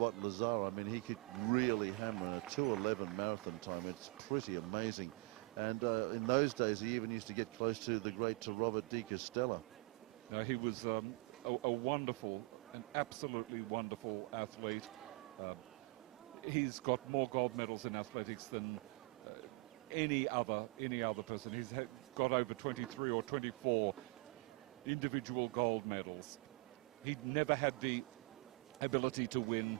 what Lazar, I mean, he could really hammer in a 2:11 marathon time. It's pretty amazing. And in those days, he even used to get close to the great to Robert de Castella. He was a wonderful, an absolutely wonderful athlete. He's got more gold medals in athletics than any other person. He's got over 23 or 24 individual gold medals. He'd never had the ability to win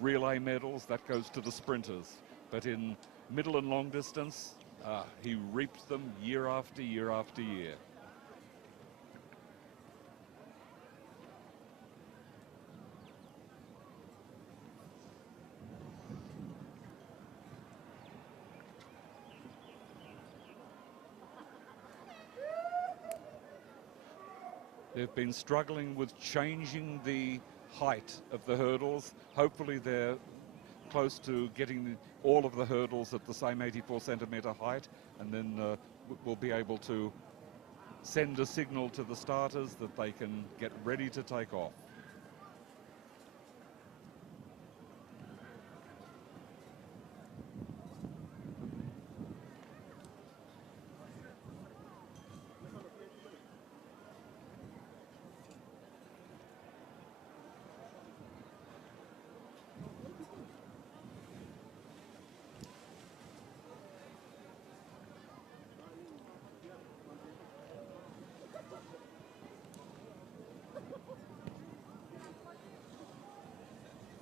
relay medals. That goes to the sprinters. But in middle and long distance, he reaped them year after year after year. They've been struggling with changing the height of the hurdles. Hopefully they're close to getting all of the hurdles at the same 84-centimeter height, and then we'll be able to send a signal to the starters that they can get ready to take off.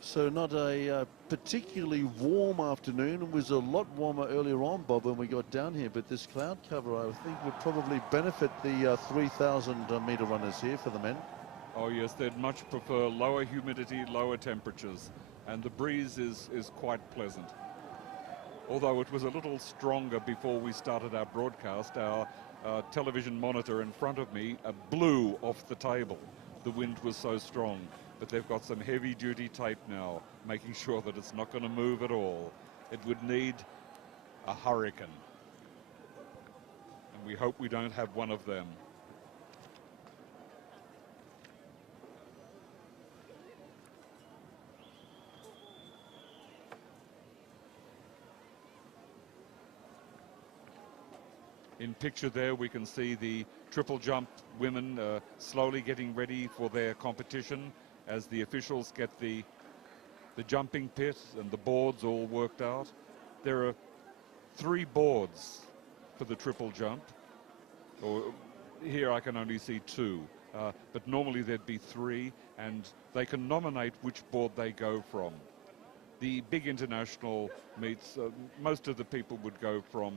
So not a particularly warm afternoon. It was a lot warmer earlier on, Bob, when we got down here. But this cloud cover, I think, would probably benefit the 3,000 meter runners here for the men. Oh, yes, they'd much prefer lower humidity, lower temperatures. And the breeze is quite pleasant. Although it was a little stronger before we started our broadcast, our television monitor in front of me blew off the table. The wind was so strong. But they've got some heavy-duty tape now, making sure that it's not going to move at all. It would need a hurricane. And we hope we don't have one of them. In picture there, we can see the triple jump women slowly getting ready for their competition as the officials get the jumping pit and the boards all worked out. There are 3 boards for the triple jump. Or here I can only see 2, but normally there'd be 3, and they can nominate which board they go from. The big international meets, most of the people would go from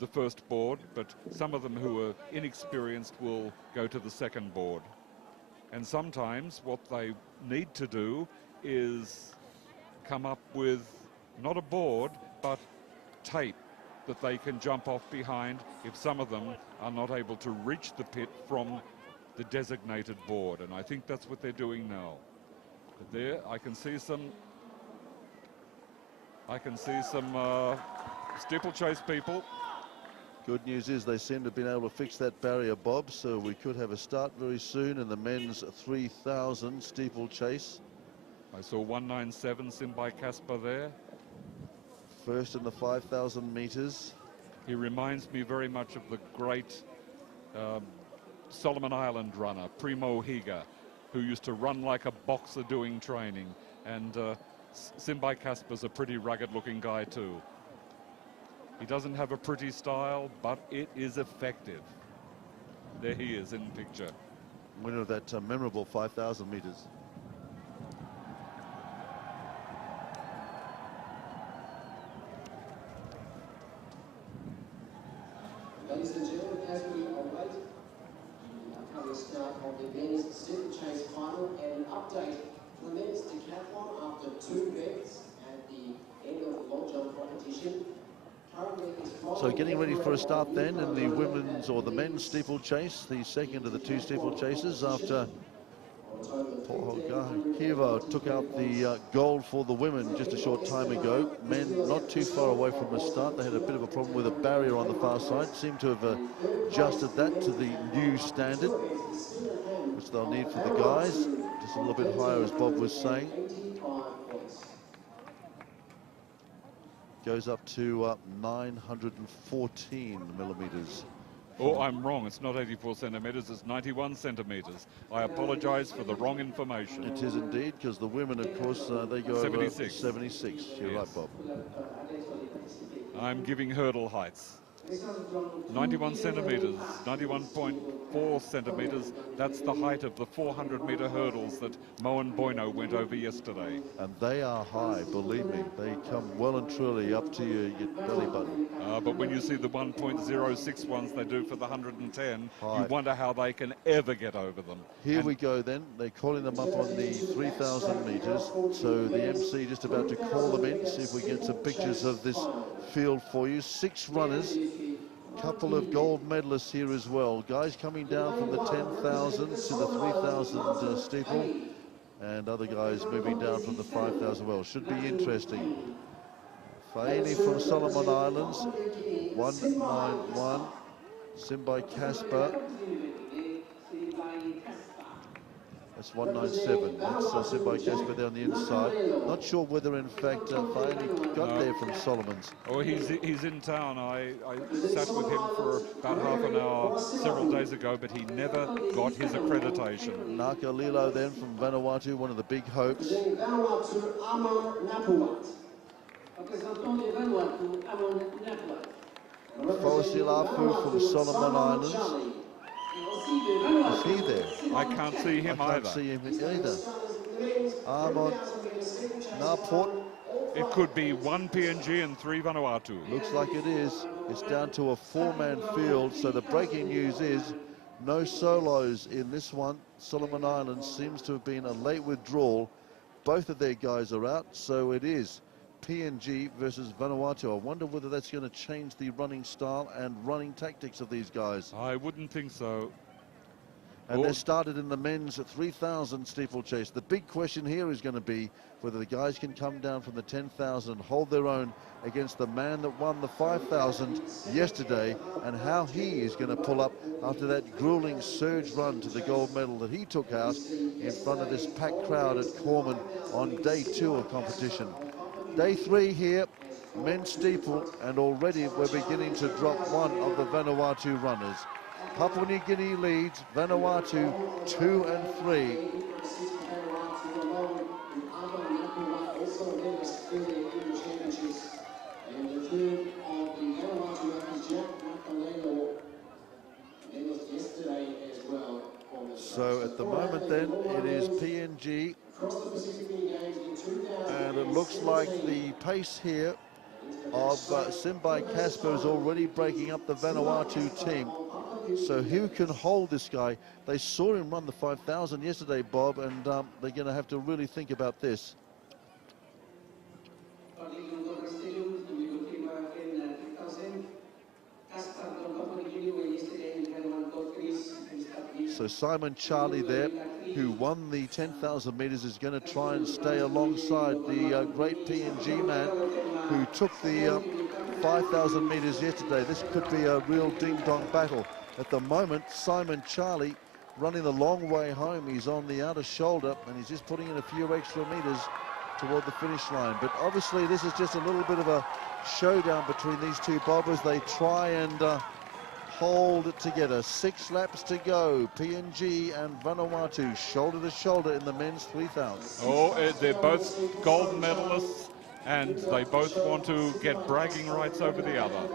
the first board, but some of them who are inexperienced will go to the second board. And sometimes what they need to do is come up with not a board, but tape that they can jump off behind if some of them are not able to reach the pit from the designated board. And I think that's what they're doing now. But there, I can see some steeplechase people. Good news is they seem to have been able to fix that barrier, Bob, so we could have a start very soon in the men's 3,000 steeplechase. I saw 197 Simbai Casper there. First in the 5,000 meters. He reminds me very much of the great Solomon Island runner, Primo Higa, who used to run like a boxer doing training. And Simbai Casper's a pretty rugged-looking guy too. He doesn't have a pretty style, but it is effective. There he is in picture. Winner of that memorable 5,000 meters. Ladies and gentlemen, as we await the upcoming start of the men's steeplechase final and an update for the men's decathlon after 2 events at the end of the long jump competition. So getting ready for a start then in the women's or the men's steeplechase, the second of the 2 steeplechases after Kiva took out the gold for the women just a short time ago. Men not too far away from the start. They had a bit of a problem with a barrier on the far side. Seem to have adjusted that to the new standard, which they'll need for the guys to Just a little bit higher, as Bob was saying. Goes up to 914 millimeters. Oh, I'm wrong. It's not 84 centimeters. It's 91 centimeters. I apologize for the wrong information. It is indeed, because the women, of course, they go 76. over 76. You're Yes. right, Bob. I'm giving hurdle heights. 91 centimeters, 91.4 centimeters. That's the height of the 400-meter hurdles that Moen Bueno went over yesterday. And they are high, believe me. They come well and truly up to your belly button. But when you see the 1.06 ones they do for the 110, High. you wonder how they can ever get over them. Here we go then. They're calling them up on the 3,000 meters. So the MC just about to call them in. See if we get some pictures of this field for you. 6 runners. Couple of gold medalists here as well. Guys coming down from the 10,000 to the 3,000 steeple. And other guys moving down from the 5,000 well. Should be interesting. Faini from Solomon Islands, 191. Simbai Casper. That's 197. That's Simbai Casper there on the inside. Not sure whether, in fact, Faini got there from Solomon's. Oh, he's in town. I sat with him for about half an hour several days ago, but he never got his accreditation. Naka Lilo then from Vanuatu, one of the big hopes. Fosil Afu from Solomon Islands. Is he there? I can't see him I can't either. see him either. Armon Naport. It could be 1 PNG and 3 Vanuatu. Looks like it is. It's down to a 4-man field. So the breaking news is no solos in this one. Solomon Islands seems to have been a late withdrawal. Both of their guys are out. So it is PNG versus Vanuatu. I wonder whether that's going to change the running style and running tactics of these guys. I wouldn't think so. And they're started in the men's 3,000 steeplechase. The big question here is going to be whether the guys can come down from the 10,000 and hold their own against the man that won the 5,000 yesterday, and how he is going to pull up after that grueling surge run to the gold medal that he took out in front of this packed crowd at Corman on day 2 of competition. Day 3 here, men's steeple, and already we're beginning to drop one of the Vanuatu runners. Papua New Guinea leads, Vanuatu 2 and 3. So at the moment then, it is PNG. And it looks like the pace here of Simbai Casper is already breaking up the Vanuatu team. So who can hold this guy? They saw him run the 5,000 yesterday, Bob, and they're going to have to really think about this. So Simon Charlie there, who won the 10,000 meters, is going to try and stay alongside the great PNG man who took the 5,000 meters yesterday. This could be a real ding-dong battle. At the moment, Simon Charlie running the long way home. He's on the outer shoulder, and he's just putting in a few extra meters toward the finish line. But obviously, this is just a little bit of a showdown between these two bobbers. They try and hold it together. 6 laps to go. PNG and Vanuatu shoulder to shoulder in the men's 3,000. Oh, they're both gold medalists, and they both want to get bragging rights over the other.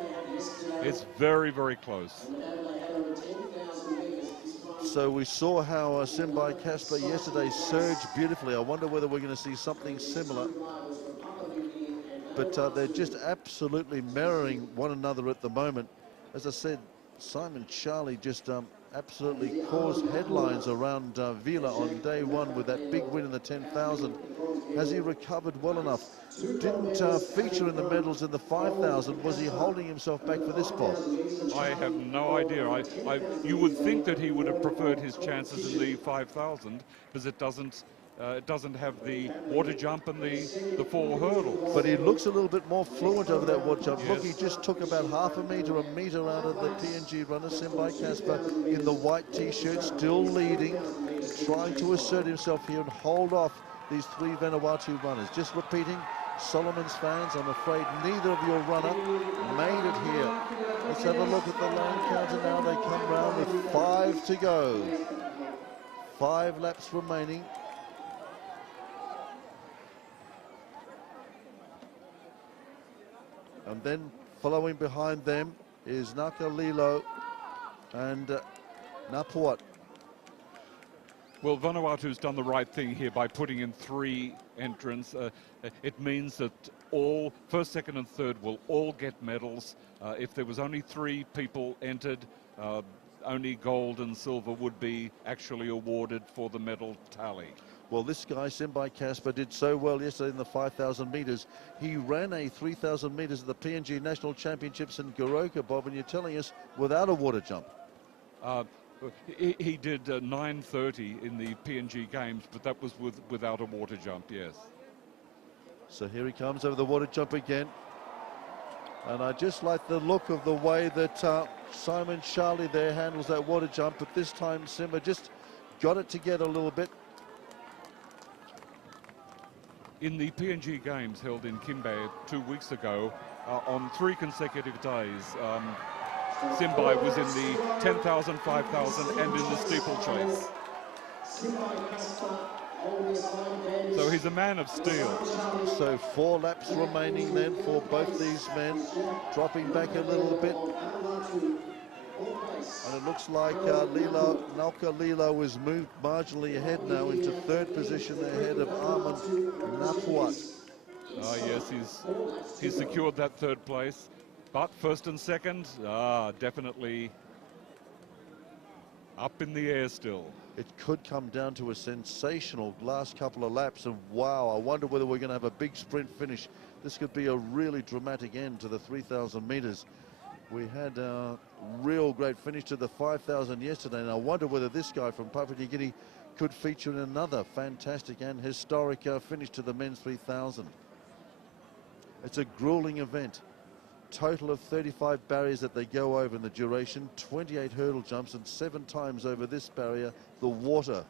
It's very, very close. So we saw how Simbai Casper yesterday surged beautifully. I wonder whether we're going to see something similar. But they're just absolutely mirroring one another at the moment. As I said, Simon Charlie just absolutely caused headlines around Vila on day 1 with that big win in the 10,000. Has he recovered well enough? Didn't feature in the medals in the 5,000. Was he holding himself back for this spot? I have no idea. You would think that he would have preferred his chances in the 5,000 because it doesn't have the water jump and the 4 hurdles. But he looks a little bit more fluent over that water jump. Yes. Look, he just took about half a meter out of the PNG runner, Simbai Casper, in the white T-shirt, still leading. trying to assert himself here and hold off these three Vanuatu runners. Just repeating, Solomon's fans, I'm afraid neither of your runner made it here. Let's have a look at the lane counter now. They come round with 5 to go. 5 laps remaining. And then following behind them is Nakalilo and Napuat. Well, Vanuatu's done the right thing here by putting in 3 entrants. It means that all first, second and third will all get medals. If there was only 3 people entered, only gold and silver would be actually awarded for the medal tally. Well, this guy, Simbai Kasper, did so well yesterday in the 5,000 metres. He ran a 3,000 metres at the PNG National Championships in Goroka, Bob, and you're telling us without a water jump. He did 9:30 in the PNG Games, but that was without a water jump, yes. So here he comes over the water jump again. And I just like the look of the way that Simon Charlie there handles that water jump, but this time Simba just got it together a little bit. In the PNG Games held in Kimbe 2 weeks ago, on 3 consecutive days, Simbai was in the 10,000, 5,000 and in the steeplechase. So he's a man of steel. So 4 laps remaining then for both these men, dropping back a little bit. And it looks like Nalka Lilo is moved marginally ahead now into 3rd position ahead of Armand Napuat. Oh yes, he's secured that 3rd place. But 1st and 2nd, definitely up in the air still. It could come down to a sensational last couple of laps, and wow, I wonder whether we're going to have a big sprint finish. This could be a really dramatic end to the 3,000 metres. We had a real great finish to the 5,000 yesterday, and I wonder whether this guy from Papua New Guinea could feature in another fantastic and historic finish to the men's 3,000. It's a grueling event. Total of 35 barriers that they go over in the duration, 28 hurdle jumps, and 7 times over this barrier, the water,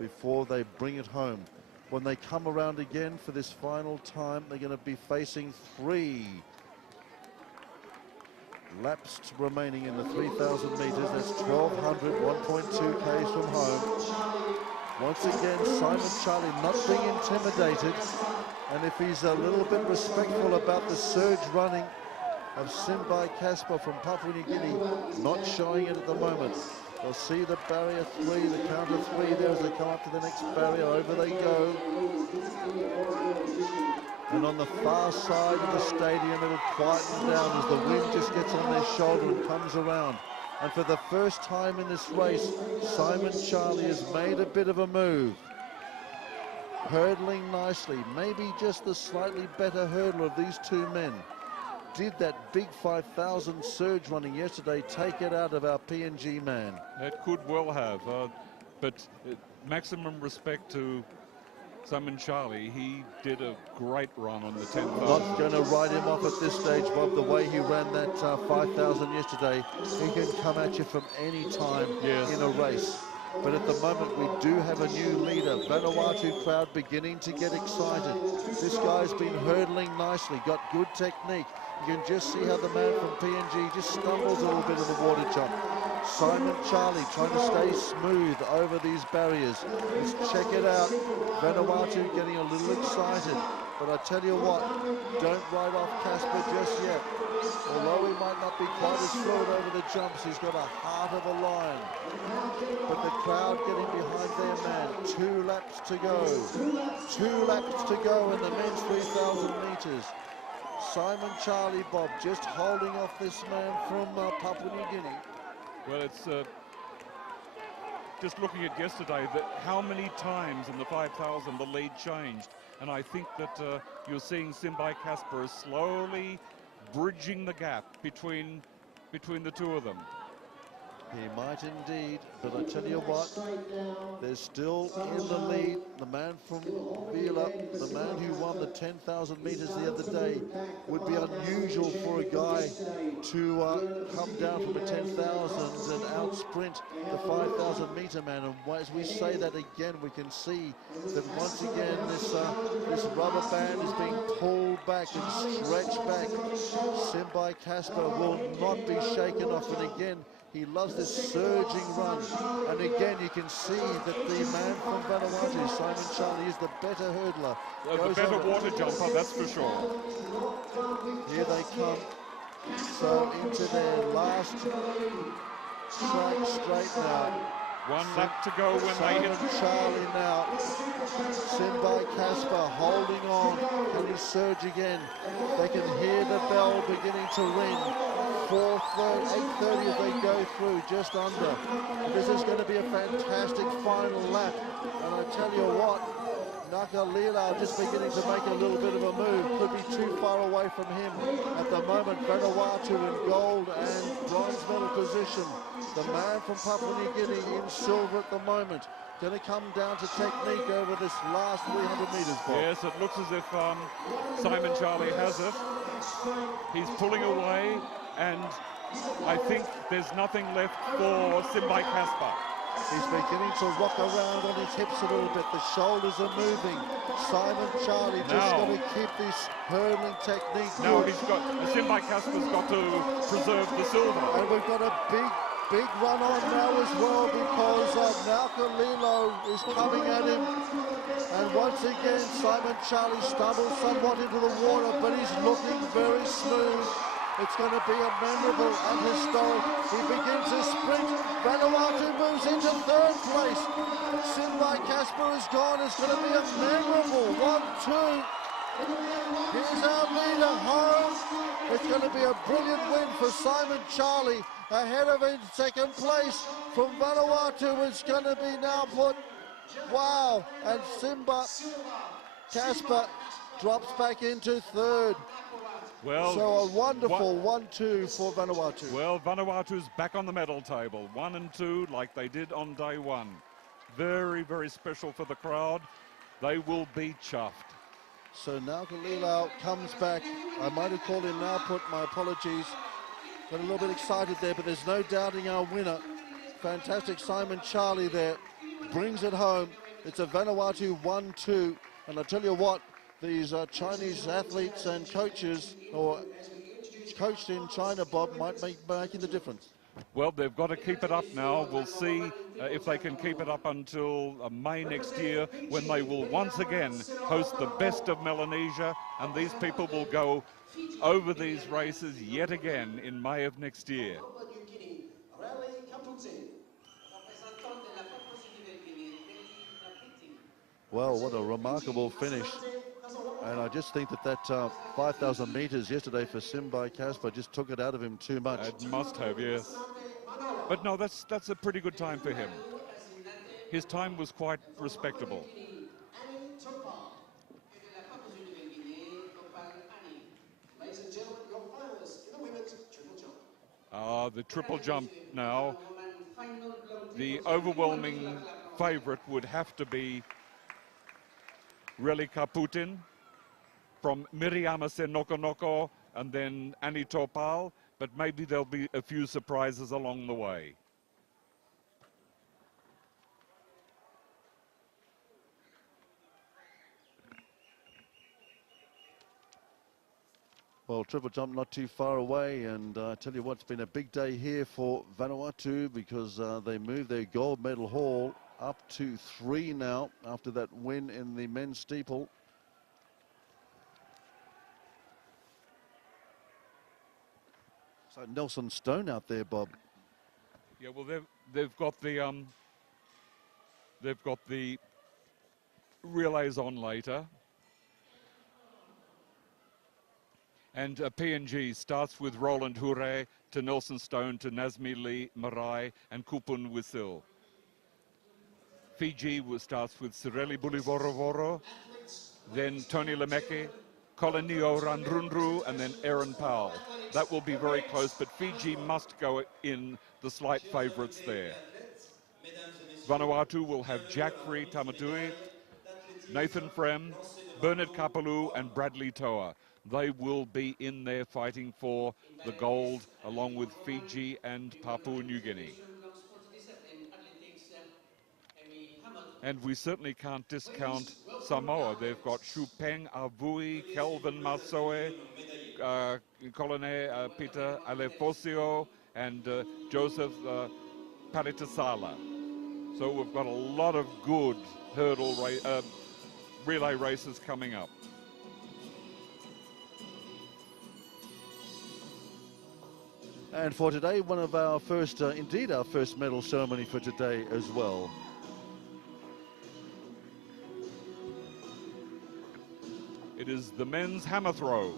before they bring it home. When they come around again for this final time, they're going to be facing 3 laps remaining in the 3,000 metres. That's 1,200, 1.2 k's from home. Once again, Simon Charlie not being intimidated. And if he's a little bit respectful about the surge running of Simbai Kasper from Papua New Guinea, not showing it at the moment. They'll see the barrier 3, the counter 3 there as they come up to the next barrier. Over they go. And on the far side of the stadium, it'll quieten down as the wind just gets on their shoulder and comes around. And for the first time in this race, Simon Charlie has made a bit of a move. Hurdling nicely, maybe just the slightly better hurdler of these 2 men. Did that big 5,000 surge running yesterday take it out of our PNG man? It could well have, but maximum respect to Simon Charlie. He did a great run on the 10,000. Not going to write him off at this stage, Bob. The way he ran that 5,000 yesterday, he can come at you from any time in a race. But at the moment, we do have a new leader. Vanuatu crowd beginning to get excited. This guy's been hurdling nicely, got good technique. You can just see how the man from PNG just stumbles a little bit in the water jump. Simon Charlie trying to stay smooth over these barriers. Let's check it out. Vanuatu getting a little excited. But I tell you what, don't write off Kasper just yet. Although he might not be quite as fluid over the jumps, he's got a heart of a lion. But the crowd getting behind their man. 2 laps to go. 2 laps to go in the men's 3,000 metres. Simon Charlie, Bob, just holding off this man from Papua New Guinea. Well, it's just looking at yesterday, that how many times in the 5,000 the lead changed. And I think that you're seeing Simbai Kasper slowly bridging the gap between the 2 of them. He might indeed, but I tell you what, they're still in the lead. The man from Vila, the man who won the 10,000 meters the other day, would be unusual for a guy to come down from a 10,000 and out-sprint the 5,000 meter man. And as we say that again, we can see that once again this rubber band is being pulled back and stretched back. Simbai Casper will not be shaken off, and again, he loves this surging run. And again, you can see that the man from Vanuatu, Simon Charlie, is the better hurdler. The better water jumper, that's for sure. Here they come. So into their last track straight now. One lap to go when they hit. Simon Charlie now. Simbai Casper holding on. Can he surge again? They can hear the bell beginning to ring. 8:30 as they go through, just under. This is going to be a fantastic final lap. And I tell you what, Nakalila just beginning to make a little bit of a move. Could be too far away from him. At the moment, Vanuatu in gold and bronze medal position. The man from Papua New Guinea in silver at the moment. Going to come down to technique over this last 300 meters, Bob. Yes, it looks as if Simon Charlie has it. He's pulling away, and I think there's nothing left for Simbai Casper. He's beginning to rock around on his hips a little bit. The shoulders are moving. Simon Charlie just got to keep this hurdling technique. Now Simbai Casper's got to preserve the silver. And we've got a big run on now as well, because Nauka Lilo is coming at him. And once again, Simon Charlie stumbles somewhat into the water, but he's looking very smooth. It's going to be a memorable and historic. He begins to sprint. Vanuatu moves into third place. Simbai Casper is gone. It's going to be a memorable 1-2. Here's our leader home. It's going to be a brilliant win for Simon Charlie. Ahead of in second place from Vanuatu is going to be now put. Wow. And Simbai Casper drops back into third. Well, so a wonderful 1-2 for Vanuatu. Well, Vanuatu's back on the medal table, 1 and 2, like they did on day one. Very, very special for the crowd. They will be chuffed. So now Kalilau comes back. I might have called him now, put my apologies. Got a little bit excited there, but there's no doubting our winner. Fantastic Simon Charlie there. Brings it home. It's a Vanuatu 1-2. And I tell you what, these Chinese athletes and coaches, or coached in China, Bob, might be making the difference. Well, they've got to keep it up now. We'll see if they can keep it up until May next year, when they will once again host the best of Melanesia, and these people will go over these races yet again in May of next year. Well, what a remarkable finish. And I just think that 5,000 meters yesterday for Simbai Casper just took it out of him too much. It must have, yes. But no, that's a pretty good time for him. His time was quite respectable. The triple jump now. The overwhelming favorite would have to be Relika Putin from Miriamase Nokonoko, and then Annie Topal, but maybe there'll be a few surprises along the way. Well, triple jump not too far away, and I tell you what, it's been a big day here for Vanuatu, because they moved their gold medal haul up to 3 now after that win in the men's steeple. So Nelson Stone out there, Bob. Yeah, well, they've got the relays on later. And PNG starts with Roland Hure to Nelson Stone to Nazmi Lee Marai and Kupun Wisil. Fiji starts with Sireli Bulivorovoro, then Tony Lemeke, Kolenio Randrundru, and then Aaron Powell. That will be very close, but Fiji must go in the slight favourites there. Vanuatu will have Jackfrey Tamatui, Nathan Frem, Bernard Kapalou and Bradley Toa. They will be in there fighting for the gold along with Fiji and Papua New Guinea. And we certainly can't discount Samoa. They've got Shupeng Avui, Kelvin Masoe, Colonel Peter Alefosio and Joseph Palitasala. So we've got a lot of good relay races coming up. And for today, one of our first, indeed our first medal ceremony for today as well. It is the men's hammer throw.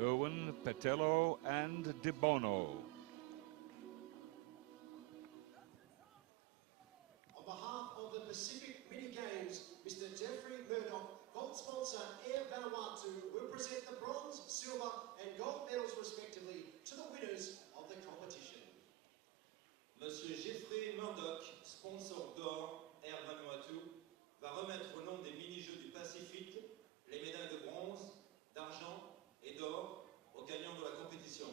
Irwin, Petello and De Bono. On behalf of the Pacific Mini Games, Mr. Jeffrey Murdoch, gold sponsor Air Vanuatu, will present the bronze, silver and gold medals respectively to the winners of the competition. Monsieur Jeffrey Murdoch, sponsor d'or Air Vanuatu, va remettre au nom des mini-jeux du Pacifique les médailles de bronze, d'argent et d'or aux gagnants de la compétition.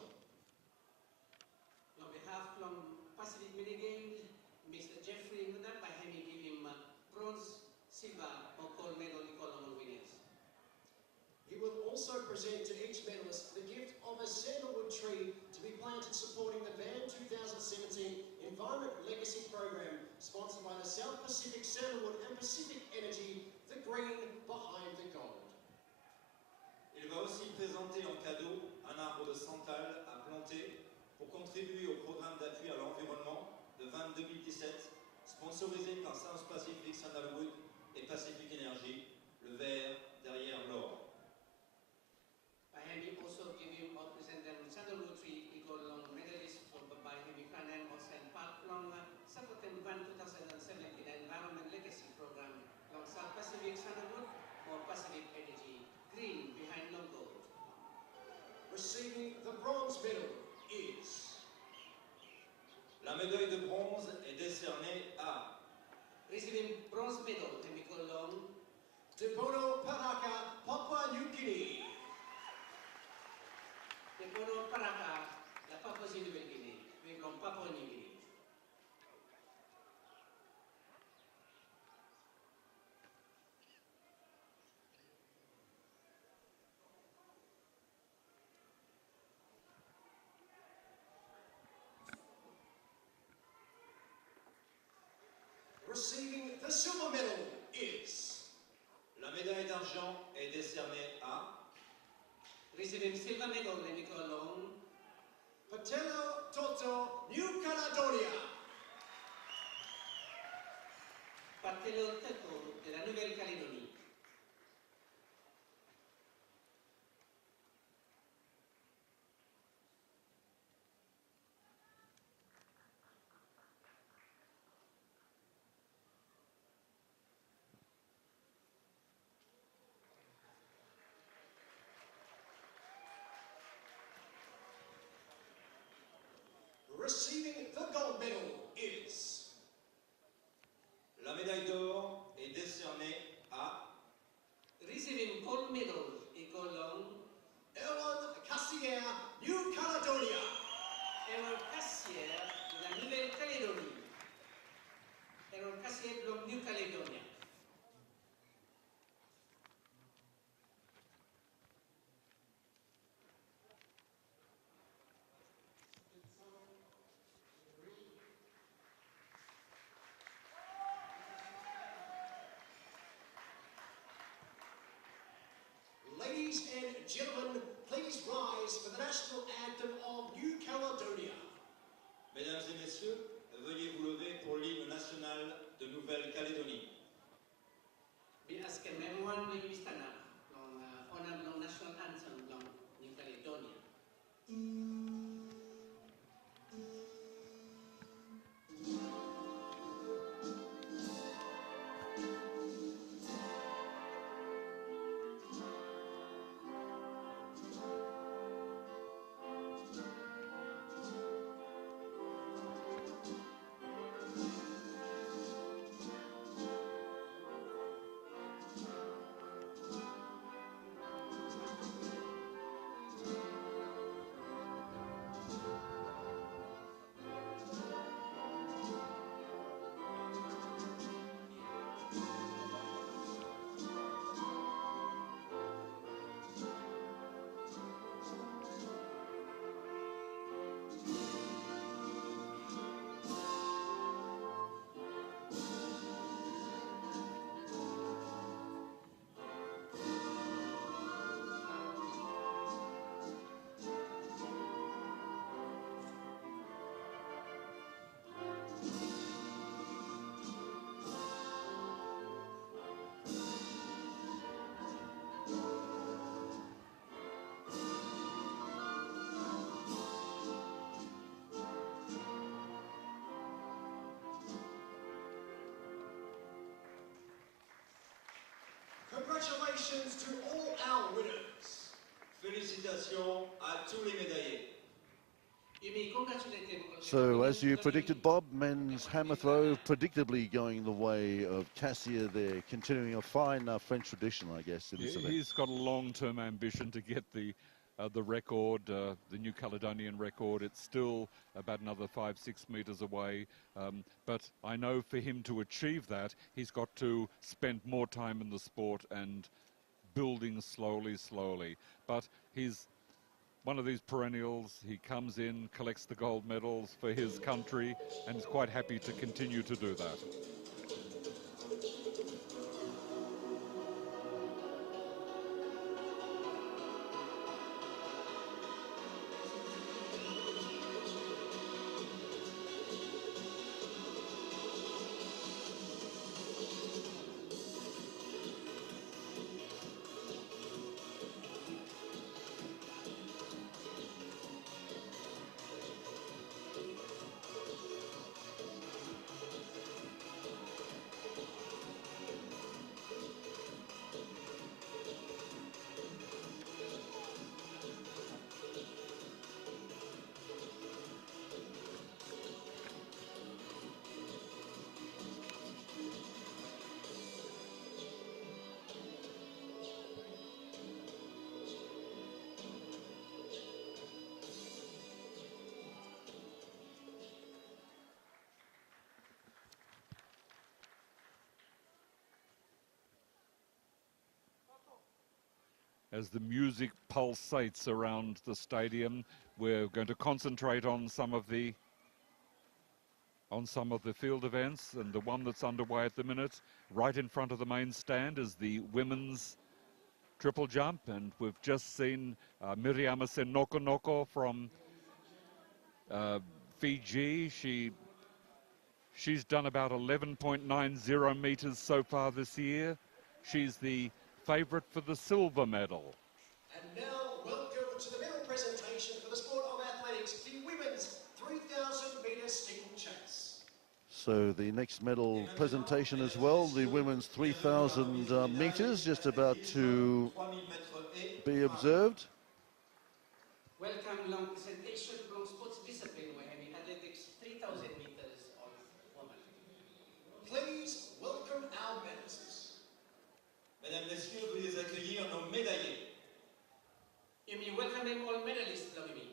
On behalf of Pacific Mini Games, Mr. Jeffrey Murdoch, by him give him bronze, silver or gold medal equal winners. He will also present to each medalist the gift of a sandalwood tree to be planted supporting the Van2017 Environment Legacy Program, sponsored by the South Pacific Sandalwood and Pacific Energy, the green behind the gold. Il va aussi présenter en cadeau un arbre de santal à planter pour contribuer au programme d'appui à l'environnement de Van 2017, sponsorisé par South Pacific Sandalwood et Pacific Energy, le vert derrière l'or. By him, he also give him or present them sandalwood tree equal medalist from by him, Buchanan or St. Park long supporting Van 2017 Environment Legacy Program long South Pacific Sandalwood or Pacific Energy, green behind long gold. Receiving the bronze medal is... La médaille de bronze est décernée à Receiving bronze medal, Hemikolong, De Bono Paraka, Papua New Guinea. De Bono Paraka, la Papua New Guinea, from Papua New Guinea. Receiving the silver medal is... La médaille d'argent est décernée à Receiving silver medal, Hemikolong, Patello Toto, New Caledonia. Patello Toto de la Nouvelle-Calédonie. Receiving the gold medal is... La médaille d'or est décernée à Receiving gold medal, Ecolong, Erwan Cassier, New Caledonia. Erwan Cassier de la Nouvelle-Calédonie. Erwan Cassier from New Caledonia. Ladies and gentlemen, please rise for the national anthem of New Caledonia. Mesdames et messieurs, veuillez vous lever pour l'hymne national de Nouvelle-Calédonie. We ask everyone to stand up long honor long national anthem long New Caledonia. congratulations to all our winners. Félicitations à tous les médaillés. So, as you predicted, Bob, men's hammer throw predictably going the way of Cassia there, continuing a fine French tradition, I guess, in this event. He's got a long-term ambition to get the record, the New Caledonian record. It's still about another 5-6 meters away. But I know for him to achieve that, he's got to spend more time in the sport and building slowly. But he's one of these perennials. He comes in, collects the gold medals for his country, and is quite happy to continue to do that. As the music pulsates around the stadium, we're going to concentrate on some of the field events, and the one that's underway at the minute, right in front of the main stand, is the women's triple jump, and we've just seen Miriama Senokonoko from Fiji. She's done about 11.90 meters so far this year. She's the favorite for the silver medal. And now, welcome to the medal presentation for the sport of athletics, the women's 3,000 metre steeplechase. So the next medal presentation as well, the women's 3,000 meters, just about to be observed. Welcome long presentation from sports discipline where we athletics 3,000 meters of women. Please welcome our medalists. Mesdames, Messieurs, veuillez accueillir nos médaillés. You may welcome them all medalists, Dominique.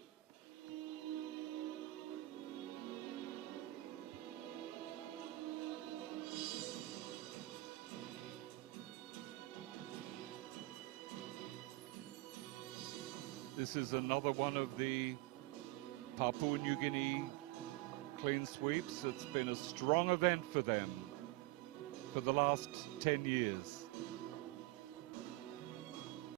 This is another one of the Papua New Guinea clean sweeps. It's been a strong event for them for the last 10 years.